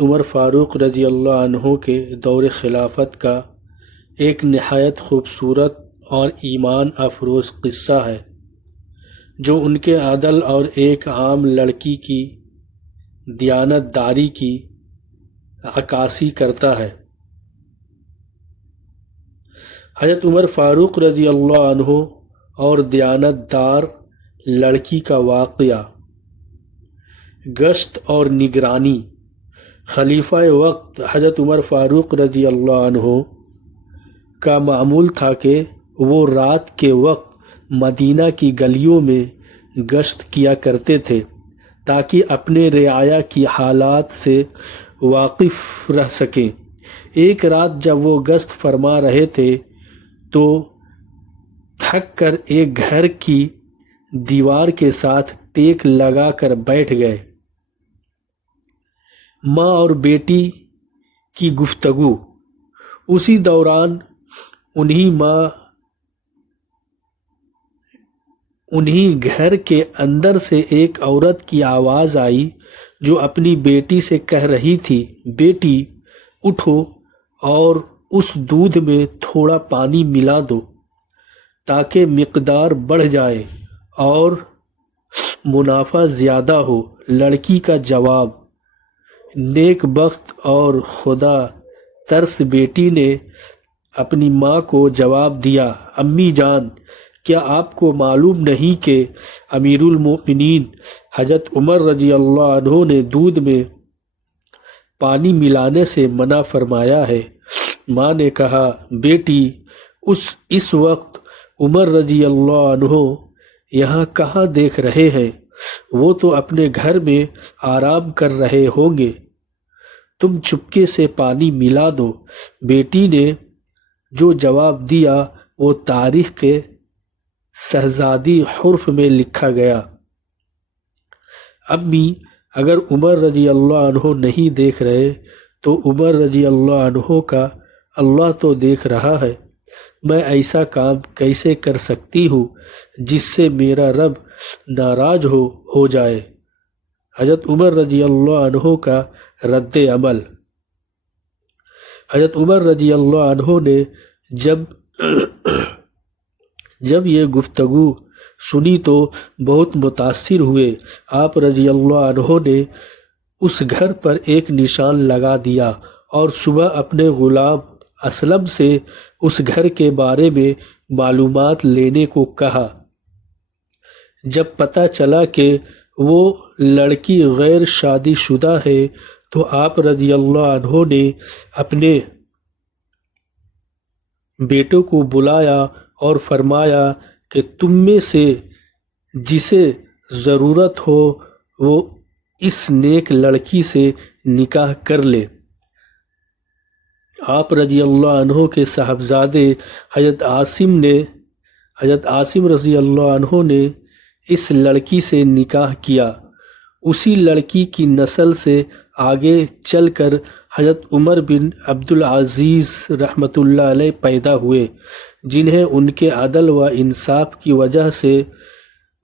حضرت عمر فاروق رضی اللہ عنہ کے دور خلافت کا ایک نہایت خوبصورت اور ایمان افروز قصہ ہے جو ان کے عدل اور ایک عام لڑکی کی دیانت داری کی عکاسی کرتا ہے۔ حضرت عمر فاروق رضی اللہ عنہ اور دیانت دار لڑکی کا واقعہ۔ گشت اور نگرانی۔ خلیفہ وقت حضرت عمر فاروق رضی اللہ عنہ کا معمول تھا کہ وہ رات کے وقت مدینہ کی گلیوں میں گشت کیا کرتے تھے تاکہ اپنے رعایا کی حالات سے واقف رہ سکیں۔ ایک رات جب وہ گشت فرما رہے تھے تو تھک کر ایک گھر کی دیوار کے ساتھ ٹیک لگا کر بیٹھ گئے۔ ماں اور بیٹی کی گفتگو۔ اسی دوران انہی گھر کے اندر سے ایک عورت کی آواز آئی جو اپنی بیٹی سے کہہ رہی تھی، بیٹی اٹھو اور اس دودھ میں تھوڑا پانی ملا دو تاکہ مقدار بڑھ جائے اور منافع زیادہ ہو۔ لڑکی کا جواب۔ نیک بخت اور خدا ترس بیٹی نے اپنی ماں کو جواب دیا، امی جان، کیا آپ کو معلوم نہیں کہ امیر المؤمنین حضرت عمر رضی اللہ عنہ نے دودھ میں پانی ملانے سے منع فرمایا ہے؟ ماں نے کہا، بیٹی، اس وقت عمر رضی اللہ عنہ یہاں کہاں دیکھ رہے ہیں؟ وہ تو اپنے گھر میں آرام کر رہے ہوں گے، تم چپکے سے پانی ملا دو۔ بیٹی نے جو جواب دیا وہ تاریخ کے شہزادی حرف میں لکھا گیا، امی، اگر عمر رضی اللہ عنہ نہیں دیکھ رہے تو عمر رضی اللہ عنہ کا اللہ تو دیکھ رہا ہے، میں ایسا کام کیسے کر سکتی ہوں جس سے میرا رب ناراض ہو جائے؟ حضرت عمر رضی اللہ عنہ کا رد عمل۔ حضرت عمر رضی اللہ عنہ نے جب یہ گفتگو سنی تو بہت متاثر ہوئے۔ آپ رضی اللہ عنہ نے اس گھر پر ایک نشان لگا دیا اور صبح اپنے غلام اسلم سے اس گھر کے بارے میں معلومات لینے کو کہا۔ جب پتہ چلا کہ وہ لڑکی غیر شادی شدہ ہے تو آپ رضی اللہ عنہ نے اپنے بیٹوں کو بلایا اور فرمایا کہ تم میں سے جسے ضرورت ہو وہ اس نیک لڑکی سے نکاح کر لے۔ آپ رضی اللہ عنہ کے صاحبزادے حضرت عاصم رضی اللہ عنہ نے اس لڑکی سے نکاح کیا۔ اسی لڑکی کی نسل سے آگے چل کر حضرت عمر بن عبدالعزیز رحمۃ اللہ علیہ پیدا ہوئے، جنہیں ان کے عدل و انصاف کی وجہ سے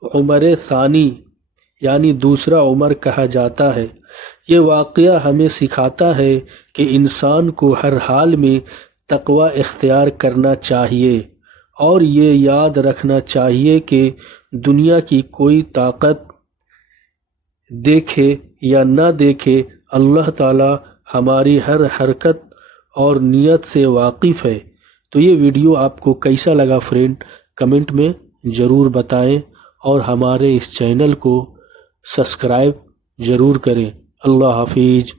عمر ثانی یعنی دوسرا عمر کہا جاتا ہے۔ یہ واقعہ ہمیں سکھاتا ہے کہ انسان کو ہر حال میں تقوی اختیار کرنا چاہیے اور یہ یاد رکھنا چاہیے کہ دنیا کی کوئی طاقت دیکھے یا نہ دیکھے، اللہ تعالی ہماری ہر حرکت اور نیت سے واقف ہے۔ تو یہ ویڈیو آپ کو کیسا لگا فرینڈ، کمنٹ میں ضرور بتائیں اور ہمارے اس چینل کو سبسکرائب ضرور کریں۔ اللہ حافظ۔